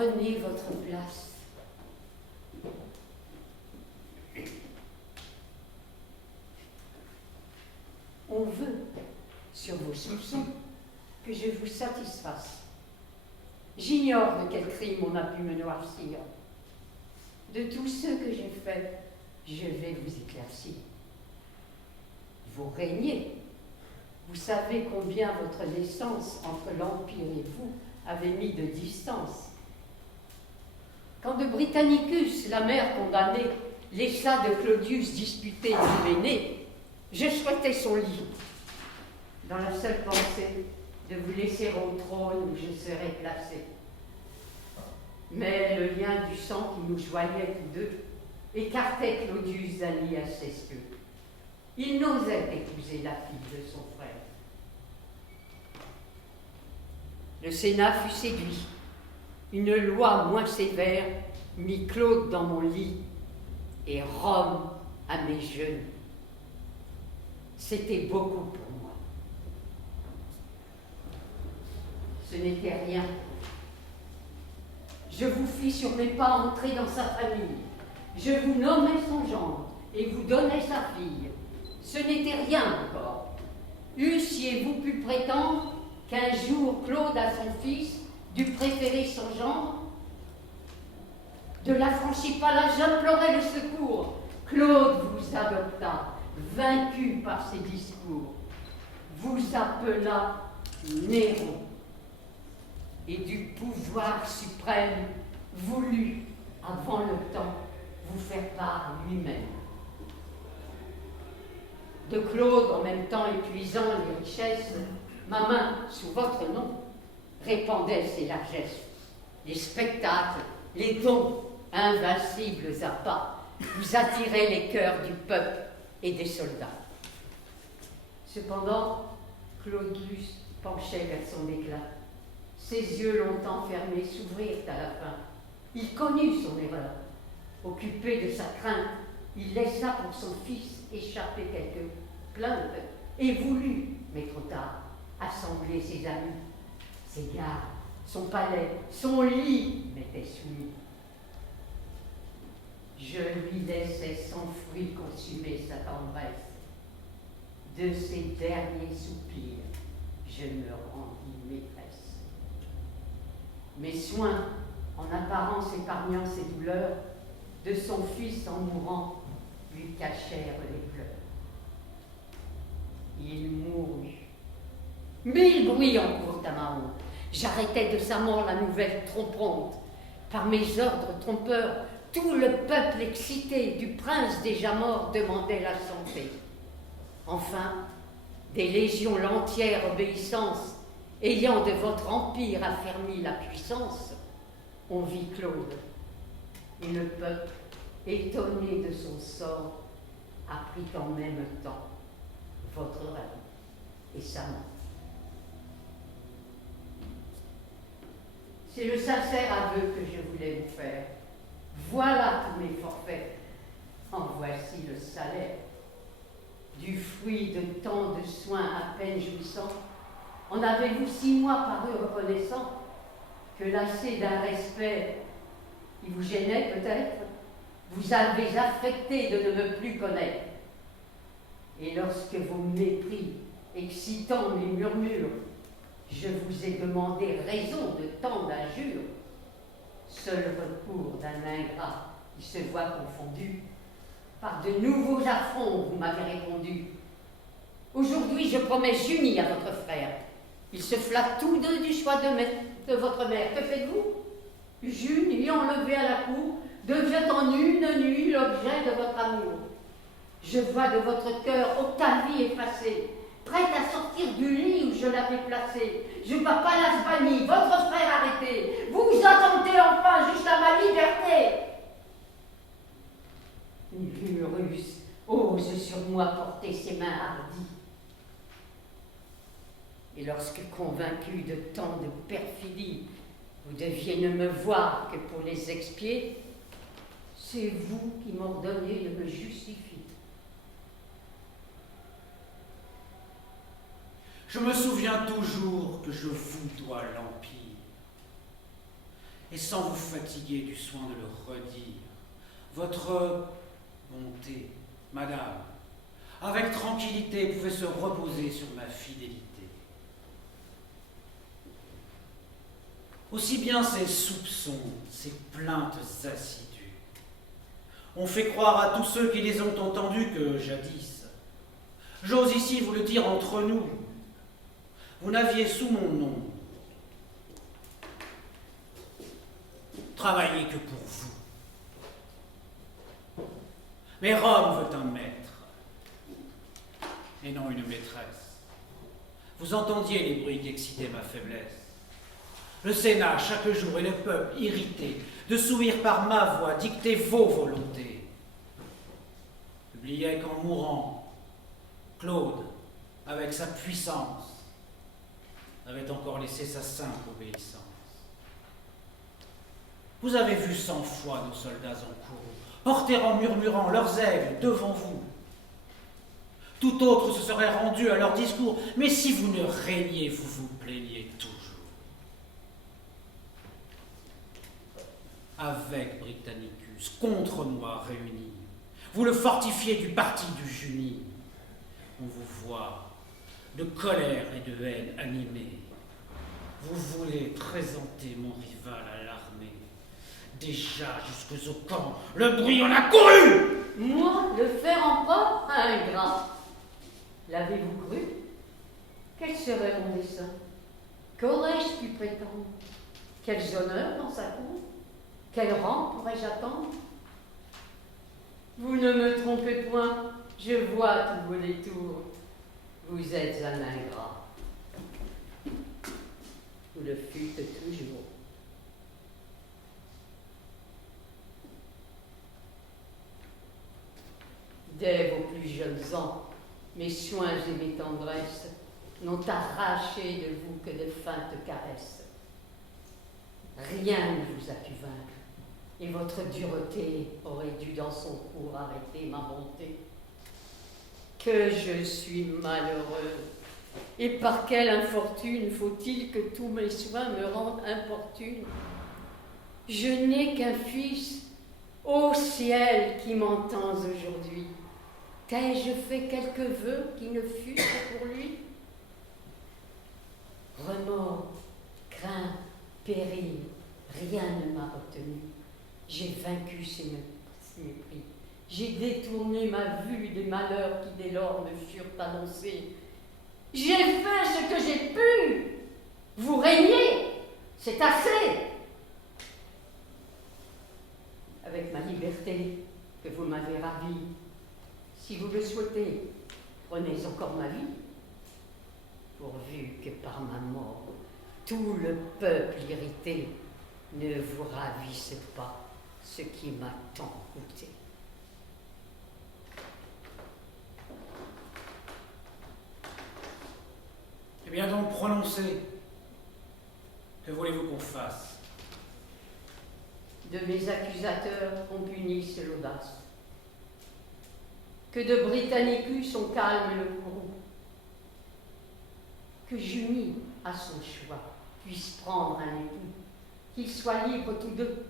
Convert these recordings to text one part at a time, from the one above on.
Prenez votre place. On veut, sur vos soupçons, que je vous satisfasse. J'ignore de quel crime on a pu me noircir. De tous ceux que j'ai faits, je vais vous éclaircir. Vous régnez. Vous savez combien votre naissance entre l'Empire et vous avait mis de distance. Quand de Britannicus, la mère condamnée, laissa de Claudius disputer l'aîné, je souhaitais son lit, dans la seule pensée de vous laisser au trône où je serais placé. Mais le lien du sang qui nous joignait tous deux écartait Claudius d'un lit incestueux. Il n'osait épouser la fille de son frère. Le Sénat fut séduit. Une loi moins sévère mit Claude dans mon lit et Rome à mes genoux. C'était beaucoup pour moi. Ce n'était rien. Je vous fis sur mes pas entrer dans sa famille. Je vous nommai son gendre et vous donnai sa fille. Ce n'était rien encore. Eussiez-vous pu prétendre qu'un jour Claude à son fils dut préférer son gendre? De l'affranchi pas j'implorais le secours. Claude vous adopta, vaincu par ses discours. Vous appela Néron. Et du pouvoir suprême voulut, avant le temps, vous faire part lui-même. De Claude, en même temps épuisant les richesses, ma main, sous votre nom, répandait ses largesses. Les spectacles, les dons, invincibles à pas, vous attiraient les cœurs du peuple et des soldats. Cependant, Claudius penchait vers son éclat. Ses yeux longtemps fermés s'ouvrirent à la fin. Il connut son erreur. Occupé de sa crainte, il laissa pour son fils échapper quelques plaintes et voulut, mais trop tard, assembler ses amis. Ses gardes, son palais, son lit m'étaient soumis. Je lui laissais sans fruit consumer sa tendresse. De ses derniers soupirs, je me rendis maîtresse. Mes soins, en apparence épargnant ses douleurs, de son fils en mourant, lui cachèrent les pleurs. Il mourut. Mille bruits encourent à ma honte. J'arrêtais de sa mort la nouvelle trompante. Par mes ordres trompeurs, tout le peuple excité du prince déjà mort demandait la santé. Enfin, des légions l'entière obéissance, ayant de votre empire affermi la puissance, on vit Claude. Et le peuple, étonné de son sort, apprit en même temps votre règne et sa mort. C'est le sincère aveu que je voulais vous faire. Voilà tous mes forfaits. En voici le salaire. Du fruit de tant de soins à peine jouissants, en avez-vous 6 mois paru reconnaissant que lassé d'un respect qui vous gênait peut-être, vous avez affecté de ne me plus connaître. Et lorsque vos mépris, excitant mes murmures, je vous ai demandé raison de tant d'injures, seul recours d'un ingrat qui se voit confondu, par de nouveaux affronts vous m'avez répondu. Aujourd'hui je promets Junie à votre frère. Ils se flattent tous deux du choix de votre mère. Que faites-vous? Junie, enlevée à la cour, devient en une nuit l'objet de votre amour. Je vois de votre cœur Octavie effacée, prête à sortir du lit où je l'avais placée. Je vois Pallas banni, votre frère arrêté. Vous attendez enfin juste à ma liberté. Une vue russe ose sur moi porter ses mains hardies. Et lorsque convaincu de tant de perfidie, vous deviez ne me voir que pour les expier, c'est vous qui m'ordonnez de me justifier. Je me souviens toujours que je vous dois l'Empire. et sans vous fatiguer du soin de le redire. Votre bonté, madame, avec tranquillité, pouvait se reposer sur ma fidélité. Aussi bien ces soupçons, ces plaintes assidues, on fait croire à tous ceux qui les ont entendus que, jadis, j'ose ici vous le dire entre nous, vous n'aviez sous mon nom travaillé que pour vous. Mais Rome veut un maître, et non une maîtresse. Vous entendiez les bruits qui excitaient ma faiblesse. Le Sénat, chaque jour, et le peuple, irrité, de s'ouïr par ma voix dicter vos volontés. Oubliez qu'en mourant, Claude, avec sa puissance, avait encore laissé sa simple obéissance. Vous avez vu 100 fois nos soldats en courroux porter en murmurant leurs aigles devant vous. Tout autre se serait rendu à leur discours, mais si vous ne régniez, vous vous plaignez toujours. Avec Britannicus, contre moi réunis, vous le fortifiez du parti du Junie. On vous voit de colère et de haine animés. Vous voulez présenter mon rival à l'armée. Déjà jusque au camp, le bruit en a couru. Moi, le faire empereur, ingrat. L'avez-vous cru? Quel serait mon dessein? Qu'aurais-je pu prétendre? Quels honneurs dans sa cour? Quel rang pourrais-je attendre? Vous ne me trompez point, je vois tous vos détours. Vous êtes un ingrat. Vous le fûtes toujours. Dès vos plus jeunes ans, mes soins et mes tendresses n'ont arraché de vous que de feintes caresses. Rien ne vous a pu vaincre, et votre dureté aurait dû dans son cours arrêter ma bonté. Que je suis malheureuse, et par quelle infortune faut-il que tous mes soins me rendent importune? Je n'ai qu'un fils, ô ciel qui m'entends aujourd'hui. T'ai-je fait quelques vœux qui ne fussent que pour lui? Remords, crainte, péril, rien ne m'a retenu. J'ai vaincu ces mépris. J'ai détourné ma vue des malheurs qui dès lors me furent annoncés. J'ai fait ce que j'ai pu. Vous régnez, c'est assez. Avec ma liberté que vous m'avez ravie, si vous le souhaitez, prenez encore ma vie, pourvu que par ma mort, tout le peuple irrité ne vous ravisse pas ce qui m'a tant coûté. Eh bien donc, prononcez. Que voulez-vous qu'on fasse? De mes accusateurs on punisse l'audace. Que de Britannicus on calme le courroux. Que Junie, à son choix, puisse prendre un époux, qu'ils soient libres tous deux,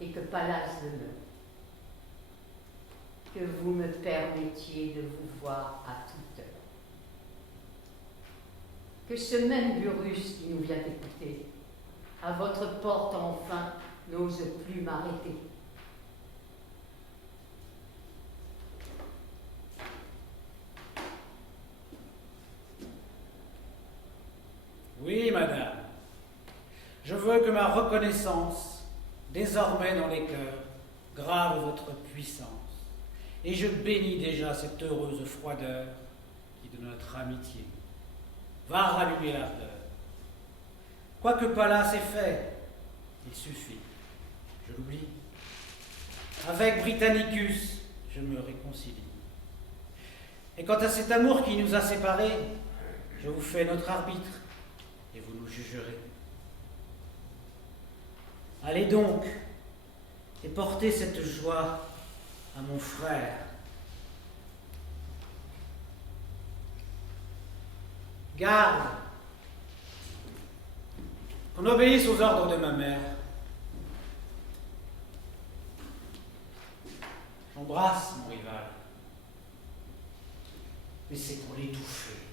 et que Pallas demeure. Que vous me permettiez de vous voir à toute heure. Que ce même Burrus qui nous vient écouter, à votre porte enfin, n'ose plus m'arrêter. Oui, madame. Je veux que ma reconnaissance, désormais dans les cœurs, grave votre puissance. Et je bénis déjà cette heureuse froideur qui, de notre amitié, va rallumer l'ardeur. Quoique Pallas ait fait, il suffit, je l'oublie. Avec Britannicus, je me réconcilie. Et quant à cet amour qui nous a séparés, je vous fais notre arbitre, et vous nous jugerez. Allez donc, et portez cette joie à mon frère. Garde qu'on obéisse aux ordres de ma mère, J'embrasse mon rival, mais c'est pour l'étouffer.